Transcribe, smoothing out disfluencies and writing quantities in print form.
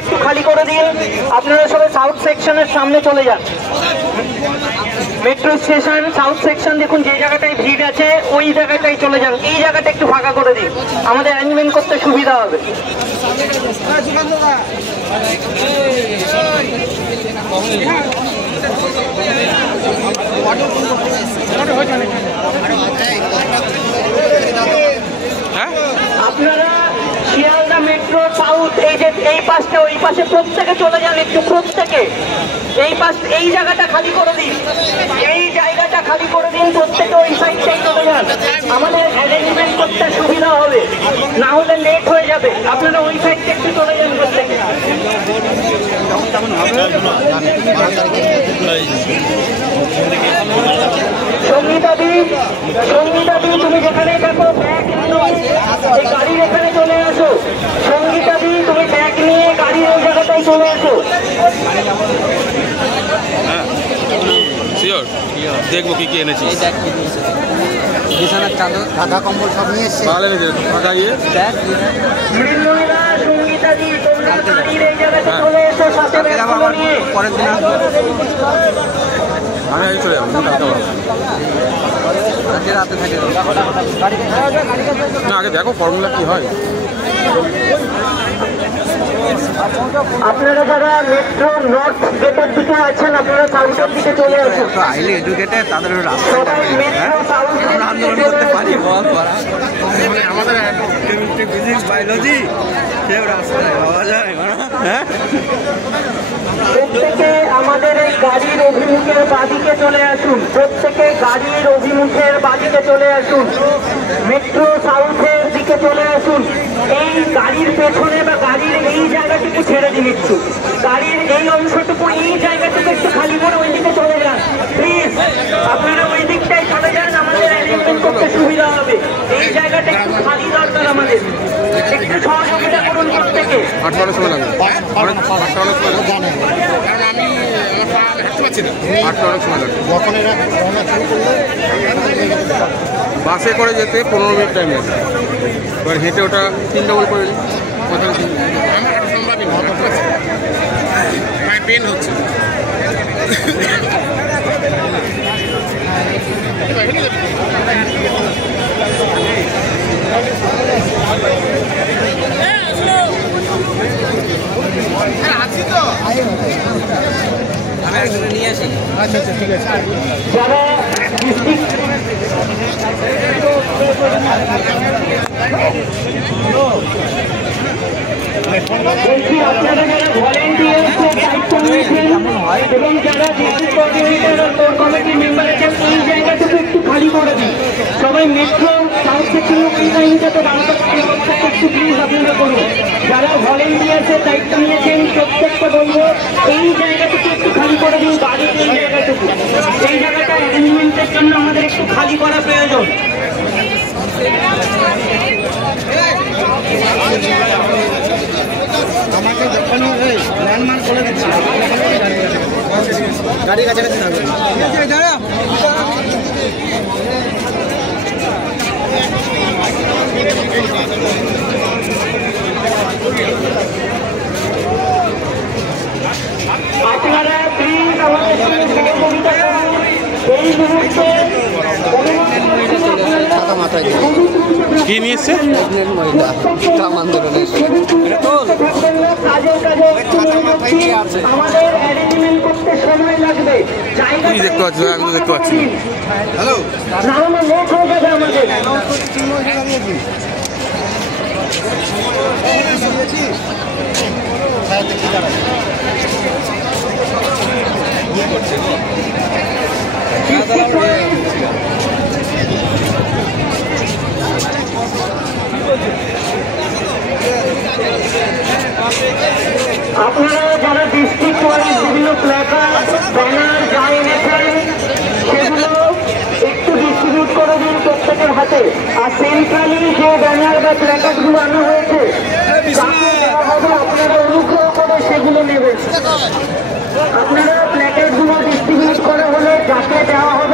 একটু খালি করে দিন। আপনারা সবাই সাউথ সেকশনের সামনে চলে যান। মেট্রো স্টেশন সাউথ সেকশন দেখুন, যে জায়গাটায় ভিড় আছে ওই জায়গাটায় চলে যান। এই জায়গাটা একটু ফাঁকা করে দিন, আমাদের অ্যারেঞ্জমেন্ট করতে সুবিধা হবে। আপনারা শিয়ালদা মেট্রো সাউথ এই পাশটা ওই পাশে প্রত্যেকে চলে যান একটু, প্রত্যেকে এই জায়গাটা খালি করে দিন, এই জায়গাটা খালি করে দিন, প্রত্যেকে ওই সাইডটাই চলে যান, আমাদের অ্যারেঞ্জমেন্ট করতে সুবিধা হবে, না হলে লেট হয়ে যাবে। আপনারা ওই সাইডটা একটু চলে যান প্রত্যেকে। সঙ্গীতাদি তুমি যেখানে দেখো ব্যাগ নিয়ে গাড়ির এখানে চলে আসো। সঙ্গীতাদি তুমি ব্যাগ নিয়ে গাড়ির ওই জায়গাটাই চলে আসো। দেখবো কি কি এনেছি। বিছানার চাদর, ঢাকা কম্বল সব নিয়ে এসেছি। মৃন্ময়ীরা, সঙ্গীতাদি তোমরা গাড়ির এই জায়গাতে চলে এসো সাথে ব্যাগগুলো নিয়ে। পরের দিন আমি আগে চলে যাবো, রাতে থাকে না, আগে দেখো ফর্মুলা কি হয়। আপনারা যারা মেট্রো নর্থ গেটের দিকে আছেন আপনারা সাউথের দিকে চলে আসুন। হাইলি এডুকেটেড তাদের সবাই মেট্রো সাউথ আন্দোলন করতে পারি বল করা আমাদের কেমিস্ট্রি ফিজিক্স বায়োলজি কেউ রাস্তায় পাওয়া যায়। হ্যাঁ, প্রত্যেকে আমাদের এই গাড়ির অভিমুখের বাদিকে চলে আসুন, প্রত্যেকে গাড়ির অভিমুখের বাদিকে চলে আসুন, মেট্রো সাউথের দিকে চলে আসুন। এই গাড়ির পেছনে বা গাড়ির এই জায়গাটুকু ছেড়ে দিন একটু, গাড়ির এই অংশটুকু এই জায়গাটুকু একটু খালি করে ওই দিকে চলে যান প্লিজ। আপনারা ওই দিকটাই চলে যান, আমাদের অ্যারেঞ্জমেন্ট করতে সুবিধা হবে। এই জায়গাটা একটু খালি দরকার আমাদের, একটু সহযোগিতা করুন প্রত্যেকে। বাসে করে যেতে 15 মিনিট টাইম লাগে, এবার হেঁটে ওটা 3 ডবল করে নিই। পেন হচ্ছে আমি একজনে নিয়ে আসি। আচ্ছা আচ্ছা ঠিক আছে। যারা বলছি আপনারা যারা ভলেন্টিয়ার দায়িত্ব নিয়েছেন এবং যারা ডিস্ট্রিক্ট কোঅর্ডিনেটর আর কোর কমিটির মেম্বার আছেন এই জায়গাটুকু একটু খালি করে দিন। সবাই মেট্রো সাউথ সেকশনে এই লাইনটাতে দাঁড়াতে একটু প্লিজ আপনারা করুন। যারা ভলেন্টিয়ার্সের দায়িত্ব নিয়েছেন প্রত্যেকটা বলবো এই জায়গাটুকু একটু খালি করে দিন, গাড়ির এই জায়গাটুকু, এই জায়গাটা অ্যারেঞ্জমেন্টের জন্য আমাদের একটু খালি করা প্রয়োজন। আমাকে যখন ল্যান্ডমার্ক করে দিচ্ছি গাড়ি কাছাকাছি থাকবে। আপনারা প্লিজ আমাদের সঙ্গে সহযোগিতা করুন। এই মুহূর্তে কি নিয়ে এসছে মহিলা আন্দোলনের আমাদের অ্যারেঞ্জমেন্ট করতে সময় লাগবে, কি দেখতে পাচ্ছ? আমি তো দেখতে পাচ্ছি। হ্যালো, না হলে লেট হয়ে যাবে আমাদের। আপনারা যারা ডিস্ট্রিক্ট ওয়াইজ বিভিন্ন প্ল্যাকার্ড ব্যানার যা এনেছেন সেগুলো একটু ডিস্ট্রিবিউট করে দিন প্রত্যেকের হাতে। আর সেন্ট্রালি যে ব্যানার বা প্ল্যাকার্ডগুলো আনা হয়েছে তাকে দেওয়া হবে, আপনারা অনুগ্রহ করে সেগুলো নেবেন। আপনারা প্ল্যাকার্ডগুলো ডিস্ট্রিবিউট করা হলে যাকে দেওয়া হবে